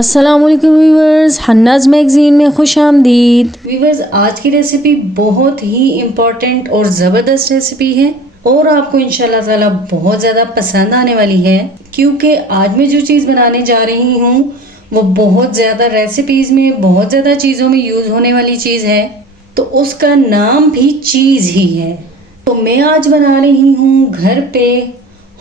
अस्सलामुअलैकुम viewers, हन्नाज magazine में खुश आमदीद। व्यूवर्स, आज की रेसिपी बहुत ही इम्पोर्टेंट और ज़बरदस्त रेसिपी है और आपको इंशाल्लाह ताला बहुत ज़्यादा पसंद आने वाली है, क्योंकि आज मैं जो चीज़ बनाने जा रही हूँ वो बहुत ज़्यादा रेसिपीज़ में बहुत ज़्यादा चीज़ों में यूज़ होने वाली चीज़ है, तो उसका नाम भी चीज़ ही है। तो मैं आज बना रही हूँ घर पे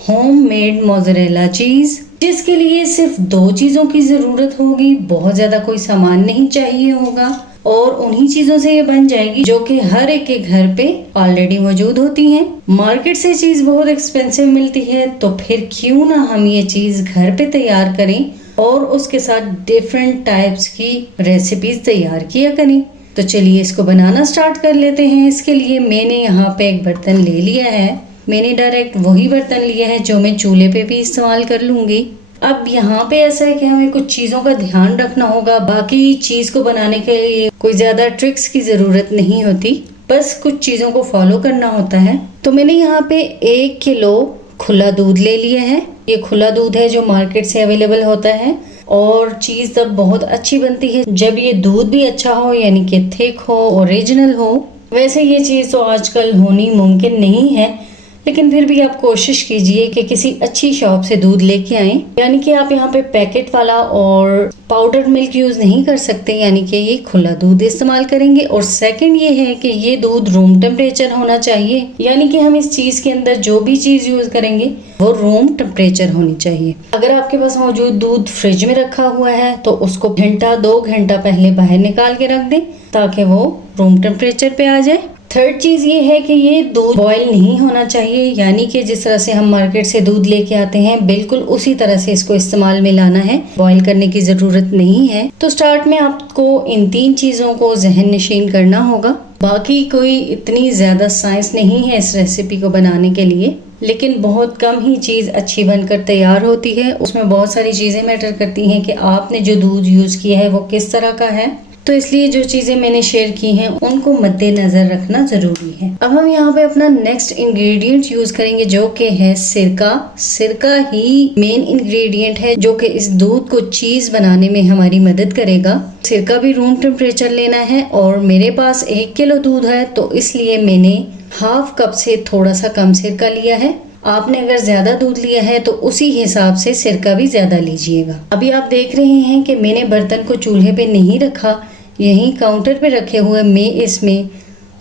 होममेड मोज़रेला चीज़, जिसके लिए सिर्फ 2 चीज़ों की ज़रूरत होगी। बहुत ज़्यादा कोई सामान नहीं चाहिए होगा और उन्हीं चीज़ों से ये बन जाएगी जो कि हर एक के घर पे ऑलरेडी मौजूद होती हैं। मार्केट से चीज़ बहुत एक्सपेंसिव मिलती है, तो फिर क्यों ना हम ये चीज़ घर पे तैयार करें और उसके साथ डिफरेंट टाइप्स की रेसिपीज़ तैयार किया करें। तो चलिए इसको बनाना स्टार्ट कर लेते हैं। इसके लिए मैंने यहाँ पे एक बर्तन ले लिया है। मैंने डायरेक्ट वही बर्तन लिया है जो मैं चूल्हे पे भी इस्तेमाल कर लूँगी। अब यहाँ पे ऐसा है कि हमें कुछ चीज़ों का ध्यान रखना होगा। बाकी चीज़ को बनाने के लिए कोई ज़्यादा ट्रिक्स की ज़रूरत नहीं होती, बस कुछ चीज़ों को फॉलो करना होता है। तो मैंने यहाँ पे 1 किलो खुला दूध ले लिया है। ये खुला दूध है जो मार्केट से अवेलेबल होता है और चीज़ तब बहुत अच्छी बनती है जब ये दूध भी अच्छा हो, यानी कि थिक हो, ओरिजिनल हो। वैसे ये चीज़ तो आजकल होनी मुमकिन नहीं है, लेकिन फिर भी आप कोशिश कीजिए कि किसी अच्छी शॉप से दूध लेके आएं। यानी कि आप यहाँ पे पैकेट वाला और पाउडर मिल्क यूज़ नहीं कर सकते, यानी कि ये खुला दूध इस्तेमाल करेंगे। और सेकंड ये है कि ये दूध रूम टेम्परेचर होना चाहिए, यानी कि हम इस चीज़ के अंदर जो भी चीज़ यूज़ करेंगे वो रूम टेम्परेचर होनी चाहिए। अगर आपके पास मौजूद दूध फ्रिज में रखा हुआ है तो उसको 1-2 घंटा पहले बाहर निकाल के रख दें ताकि वो रूम टेम्परेचर पे आ जाए। थर्ड चीज़ ये है कि ये दूध बॉयल नहीं होना चाहिए, यानी कि जिस तरह से हम मार्केट से दूध लेके आते हैं बिल्कुल उसी तरह से इसको इस्तेमाल में लाना है। बॉयल करने की ज़रूरत नहीं है। तो स्टार्ट में आपको इन 3 चीज़ों को जहन नशीन करना होगा। बाकी कोई इतनी ज़्यादा साइंस नहीं है इस रेसिपी को बनाने के लिए, लेकिन बहुत कम ही चीज़ अच्छी बनकर तैयार होती है। उसमें बहुत सारी चीज़ें मैटर करती हैं कि आपने जो दूध यूज़ किया है वो किस तरह का है। तो इसलिए जो चीज़ें मैंने शेयर की हैं उनको मद्देनज़र रखना ज़रूरी है। अब हम यहाँ पे अपना नेक्स्ट इंग्रेडिएंट यूज़ करेंगे जो कि है सिरका। सिरका ही मेन इंग्रेडिएंट है जो कि इस दूध को चीज़ बनाने में हमारी मदद करेगा। सिरका भी रूम टेम्परेचर लेना है और मेरे पास 1 किलो दूध है, तो इसलिए मैंने ½ कप से थोड़ा सा कम सिरका लिया है। आपने अगर ज़्यादा दूध लिया है तो उसी हिसाब से सिरका भी ज़्यादा लीजिएगा। अभी आप देख रहे हैं कि मैंने बर्तन को चूल्हे पे नहीं रखा, यहीं काउंटर पे रखे हुए मैं इसमें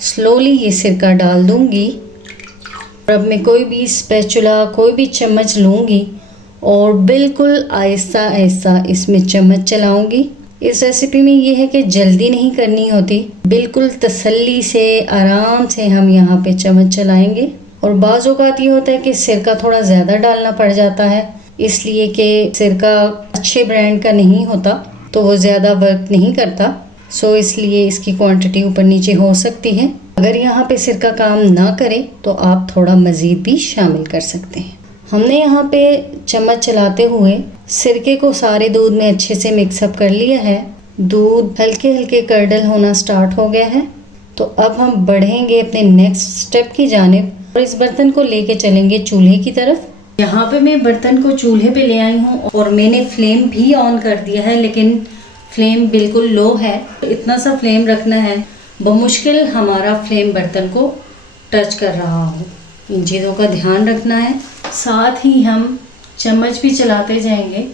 स्लोली ये सिरका डाल दूंगी। अब मैं कोई भी स्पैचुला, कोई भी चम्मच लूँगी और बिल्कुल आहिस्ता आहिस्ता इसमें चम्मच चलाऊंगी। इस रेसिपी में ये है कि जल्दी नहीं करनी होती, बिल्कुल तसल्ली से आराम से हम यहाँ पे चम्मच चलाएंगे। और बाज़ औक़ात ये होता है कि सिरका थोड़ा ज़्यादा डालना पड़ जाता है, इसलिए कि सिरका अच्छे ब्रांड का नहीं होता तो वो ज़्यादा वर्क नहीं करता, सो इसलिए इसकी क्वांटिटी ऊपर नीचे हो सकती है। अगर यहाँ पे सिरका काम ना करे तो आप थोड़ा मज़ीद भी शामिल कर सकते हैं। हमने यहाँ पे चम्मच चलाते हुए सिरके को सारे दूध में अच्छे से मिक्सअप कर लिया है। दूध हल्के हल्के कर्डल होना स्टार्ट हो गया है, तो अब हम बढ़ेंगे अपने नेक्स्ट स्टेप की जानिब और इस बर्तन को लेके चलेंगे चूल्हे की तरफ। यहाँ पे मैं बर्तन को चूल्हे पे ले आई हूँ और मैंने फ्लेम भी ऑन कर दिया है, लेकिन फ्लेम बिल्कुल लो है। इतना सा फ्लेम रखना है, बमुश्किल हमारा फ्लेम बर्तन को टच कर रहा हो। इन चीज़ों का ध्यान रखना है। साथ ही हम चम्मच भी चलाते जाएंगे,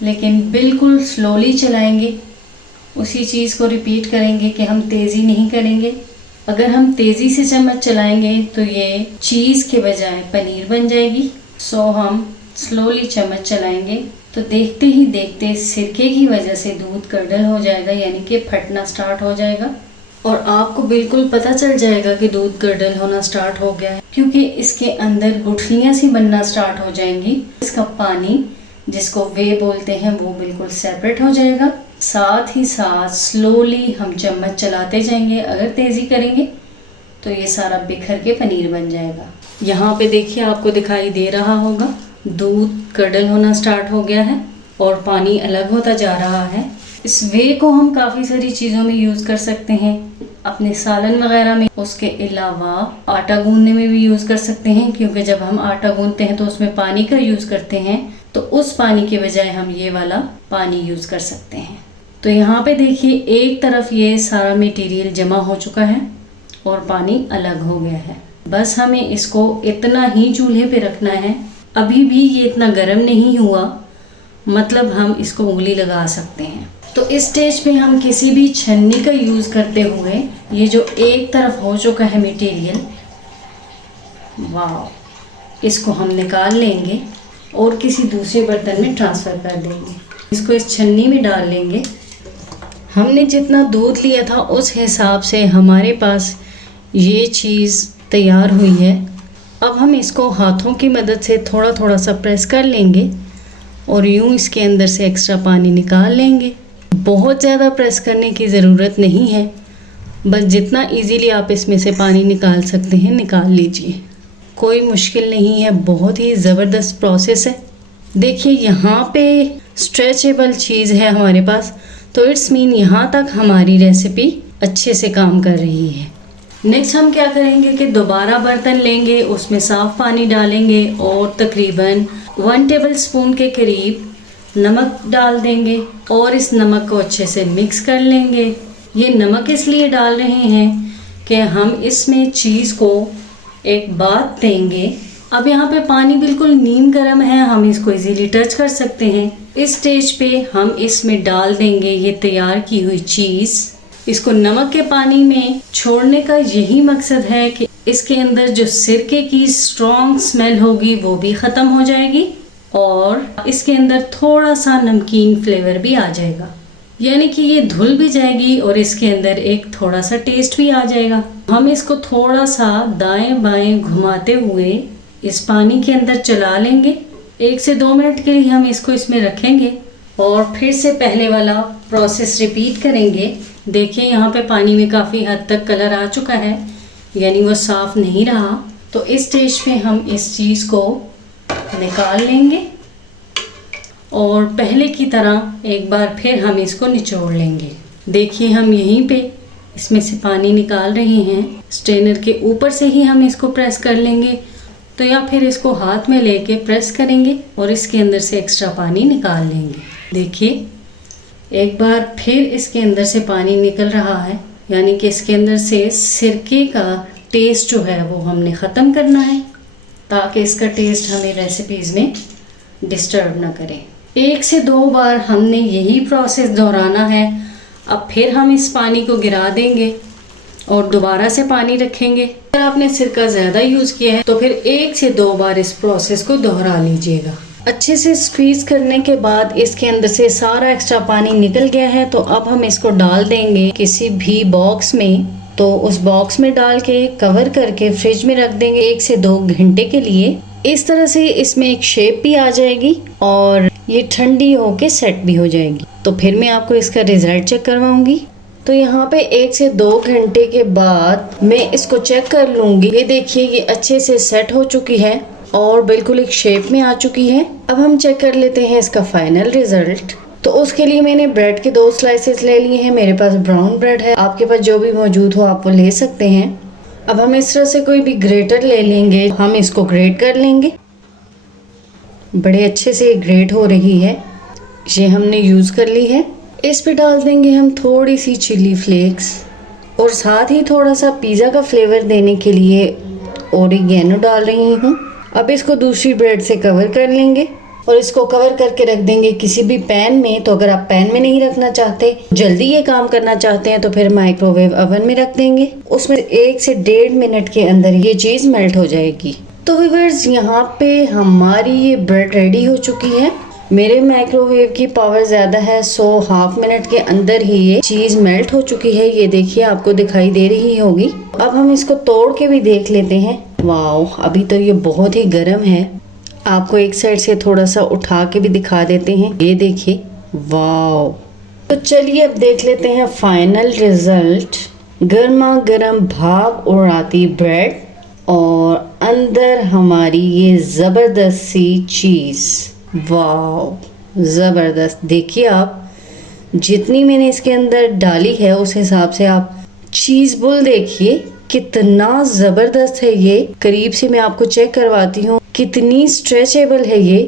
लेकिन बिल्कुल स्लोली चलाएंगे। उसी चीज़ को रिपीट करेंगे कि हम तेज़ी नहीं करेंगे। अगर हम तेज़ी से चम्मच चलाएंगे तो ये चीज़ के बजाय पनीर बन जाएगी। सो हम स्लोली चम्मच चलाएंगे तो देखते ही देखते सिरके की वजह से दूध कर्डल हो जाएगा, यानी कि फटना स्टार्ट हो जाएगा और आपको बिल्कुल पता चल जाएगा कि दूध कर्डल होना स्टार्ट हो गया है, क्योंकि इसके अंदर गुठलियाँ सी बनना स्टार्ट हो जाएंगी। इसका पानी, जिसको वे बोलते हैं, वो बिल्कुल सेपरेट हो जाएगा। साथ ही साथ स्लोली हम चम्मच चलाते जाएंगे। अगर तेज़ी करेंगे तो ये सारा बिखर के पनीर बन जाएगा। यहाँ पे देखिए, आपको दिखाई दे रहा होगा दूध कर्डल होना स्टार्ट हो गया है और पानी अलग होता जा रहा है। इस वे को हम काफ़ी सारी चीज़ों में यूज़ कर सकते हैं, अपने सालन वगैरह में। उसके अलावा आटा गूंदने में भी यूज़ कर सकते हैं, क्योंकि जब हम आटा गूंदते हैं तो उसमें पानी का यूज़ करते हैं, तो उस पानी के बजाय हम ये वाला पानी यूज़ कर सकते हैं। तो यहाँ पे देखिए एक तरफ ये सारा मटेरियल जमा हो चुका है और पानी अलग हो गया है। बस हमें इसको इतना ही चूल्हे पे रखना है। अभी भी ये इतना गर्म नहीं हुआ, मतलब हम इसको उंगली लगा सकते हैं। तो इस स्टेज पे हम किसी भी छन्नी का यूज़ करते हुए ये जो एक तरफ हो चुका है मटेरियल, वाह, इसको हम निकाल लेंगे और किसी दूसरे बर्तन में ट्रांसफ़र कर देंगे। इसको इस छन्नी में डाल लेंगे। हमने जितना दूध लिया था उस हिसाब से हमारे पास ये चीज़ तैयार हुई है। अब हम इसको हाथों की मदद से थोड़ा थोड़ा सा प्रेस कर लेंगे और यूँ इसके अंदर से एक्स्ट्रा पानी निकाल लेंगे। बहुत ज़्यादा प्रेस करने की ज़रूरत नहीं है, बस जितना इजीली आप इसमें से पानी निकाल सकते हैं निकाल लीजिए। कोई मुश्किल नहीं है, बहुत ही ज़बरदस्त प्रोसेस है। देखिए यहाँ पे स्ट्रेचेबल चीज़ है हमारे पास, तो इट्स मीन यहाँ तक हमारी रेसिपी अच्छे से काम कर रही है। नेक्स्ट हम क्या करेंगे कि दोबारा बर्तन लेंगे, उसमें साफ़ पानी डालेंगे और तकरीबन 1 टेबल स्पून के करीब नमक डाल देंगे और इस नमक को अच्छे से मिक्स कर लेंगे। ये नमक इसलिए डाल रहे हैं कि हम इसमें चीज़ को एक बात देंगे। अब यहाँ पे पानी बिल्कुल नीम गर्म है, हम इसको इजीली टच कर सकते हैं। इस स्टेज पे हम इसमें डाल देंगे ये तैयार की हुई चीज़। इसको नमक के पानी में छोड़ने का यही मकसद है कि इसके अंदर जो सिरके की स्ट्रॉन्ग स्मेल होगी वो भी ख़त्म हो जाएगी और इसके अंदर थोड़ा सा नमकीन फ्लेवर भी आ जाएगा, यानी कि ये धुल भी जाएगी और इसके अंदर एक थोड़ा सा टेस्ट भी आ जाएगा। हम इसको थोड़ा सा दाएं बाएं घुमाते हुए इस पानी के अंदर चला लेंगे। 1 से 2 मिनट के लिए हम इसको इसमें रखेंगे और फिर से पहले वाला प्रोसेस रिपीट करेंगे। देखिए यहाँ पे पानी में काफ़ी हद तक कलर आ चुका है, यानी वो साफ़ नहीं रहा। तो इस स्टेज पे हम इस चीज़ को निकाल लेंगे और पहले की तरह एक बार फिर हम इसको निचोड़ लेंगे। देखिए हम यहीं पे इसमें से पानी निकाल रहे हैं। स्ट्रेनर के ऊपर से ही हम इसको प्रेस कर लेंगे, तो या फिर इसको हाथ में लेके प्रेस करेंगे और इसके अंदर से एक्स्ट्रा पानी निकाल लेंगे। देखिए एक बार फिर इसके अंदर से पानी निकल रहा है, यानी कि इसके अंदर से सिरके का टेस्ट जो है वो हमने ख़त्म करना है ताकि इसका टेस्ट हमें रेसिपीज़ में डिस्टर्ब ना करे। 1 से 2 बार हमने यही प्रोसेस दोहराना है। अब फिर हम इस पानी को गिरा देंगे और दोबारा से पानी रखेंगे। अगर आपने सिरका ज़्यादा यूज़ किया है तो फिर 1 से 2 बार इस प्रोसेस को दोहरा लीजिएगा। अच्छे से स्क्वीज़ करने के बाद इसके अंदर से सारा एक्स्ट्रा पानी निकल गया है। तो अब हम इसको डाल देंगे किसी भी बॉक्स में। तो उस बॉक्स में डाल के कवर करके फ्रिज में रख देंगे 1 से 2 घंटे के लिए। इस तरह से इसमें एक शेप भी आ जाएगी और ये ठंडी होके सेट भी हो जाएगी। तो फिर मैं आपको इसका रिजल्ट चेक करवाऊंगी। तो यहाँ पे 1 से 2 घंटे के बाद मैं इसको चेक कर लूँगी। ये देखिए ये अच्छे से सेट हो चुकी है और बिल्कुल एक शेप में आ चुकी है। अब हम चेक कर लेते हैं इसका फाइनल रिजल्ट। तो उसके लिए मैंने ब्रेड के 2 स्लाइसेस ले लिए हैं। मेरे पास ब्राउन ब्रेड है, आपके पास जो भी मौजूद हो आप वो ले सकते हैं। अब हम इस तरह से कोई भी ग्रेटर ले लेंगे, हम इसको ग्रेट कर लेंगे। बड़े अच्छे से ग्रेट हो रही है, ये हमने यूज़ कर ली है। इस पे डाल देंगे हम थोड़ी सी चिली फ्लेक्स और साथ ही थोड़ा सा पिज़्ज़ा का फ्लेवर देने के लिए ओरिगेनो डाल रही हूँ। अब इसको दूसरी ब्रेड से कवर कर लेंगे और इसको कवर करके रख देंगे किसी भी पैन में। तो अगर आप पैन में नहीं रखना चाहते, जल्दी ये काम करना चाहते हैं, तो फिर माइक्रोवेव ओवन में रख देंगे। उसमें 1 से 1.5 मिनट के अंदर ये चीज़ मेल्ट हो जाएगी। तो व्यूअर्स यहाँ पे हमारी ये ब्रेड रेडी हो चुकी है। मेरे माइक्रोवेव की पावर ज़्यादा है, सो हाफ मिनट के अंदर ही ये चीज़ मेल्ट हो चुकी है। ये देखिए आपको दिखाई दे रही होगी। अब हम इसको तोड़ के भी देख लेते हैं। वाह, अभी तो ये बहुत ही गर्म है। आपको एक साइड से थोड़ा सा उठा के भी दिखा देते हैं। ये देखिए, वाह। तो चलिए अब देख लेते हैं फाइनल रिजल्ट। गर्मा गर्म भाप उड़ाती ब्रेड और अंदर हमारी ये ज़बरदस्त सी चीज़। वाह, ज़बरदस्त। देखिए आप, जितनी मैंने इसके अंदर डाली है उस हिसाब से आप चीज़ बुल देखिए कितना ज़बरदस्त है। ये करीब से मैं आपको चेक करवाती हूँ, कितनी स्ट्रेचेबल है ये,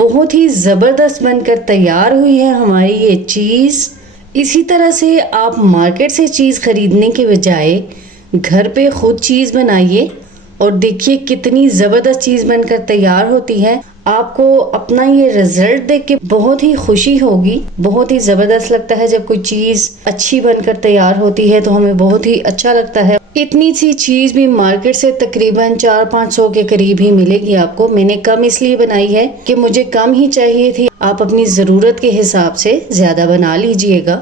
बहुत ही ज़बरदस्त बनकर तैयार हुई है हमारी ये चीज़। इसी तरह से आप मार्केट से चीज़ खरीदने के बजाय घर पे खुद चीज़ बनाइए और देखिए कितनी ज़बरदस्त चीज़ बनकर तैयार होती है। आपको अपना ये रिजल्ट देख के बहुत ही खुशी होगी। बहुत ही ज़बरदस्त लगता है जब कोई चीज़ अच्छी बनकर तैयार होती है, तो हमें बहुत ही अच्छा लगता है। इतनी सी चीज़ भी मार्केट से तकरीबन 400-500 के करीब ही मिलेगी आपको। मैंने कम इसलिए बनाई है कि मुझे कम ही चाहिए थी। आप अपनी ज़रूरत के हिसाब से ज़्यादा बना लीजिएगा।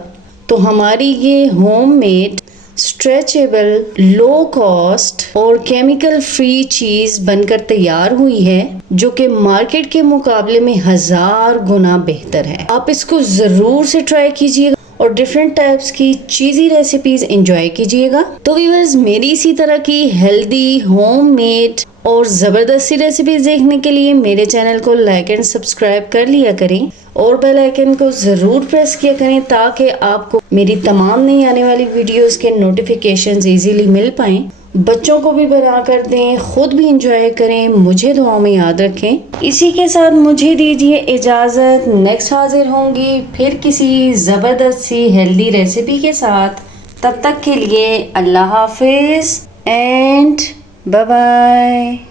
तो हमारी ये होममेड स्ट्रेचेबल, लो कॉस्ट और केमिकल फ्री चीज़ बनकर तैयार हुई है, जो कि मार्केट के मुकाबले में 1000 गुना बेहतर है। आप इसको ज़रूर से ट्राई कीजिएगा और डिफरेंट टाइप्स की चीज़ी रेसिपीज एंजॉय कीजिएगा। तो व्यूअर्स, मेरी इसी तरह की हेल्दी, होममेड और ज़बरदस्ती रेसिपीज देखने के लिए मेरे चैनल को लाइक एंड सब्सक्राइब कर लिया करें और बेल आइकन को ज़रूर प्रेस किया करें, ताकि आपको मेरी तमाम नई आने वाली वीडियोस के नोटिफिकेशंस इजीली मिल पाएं। बच्चों को भी बना कर दें, खुद भी इंजॉय करें, मुझे दुआओं में याद रखें। इसी के साथ मुझे दीजिए इजाज़त। नेक्स्ट हाजिर होंगी फिर किसी ज़बरदस्त सी हेल्दी रेसिपी के साथ। तब तक के लिए अल्लाह हाफिज़ एंड बाय बाय।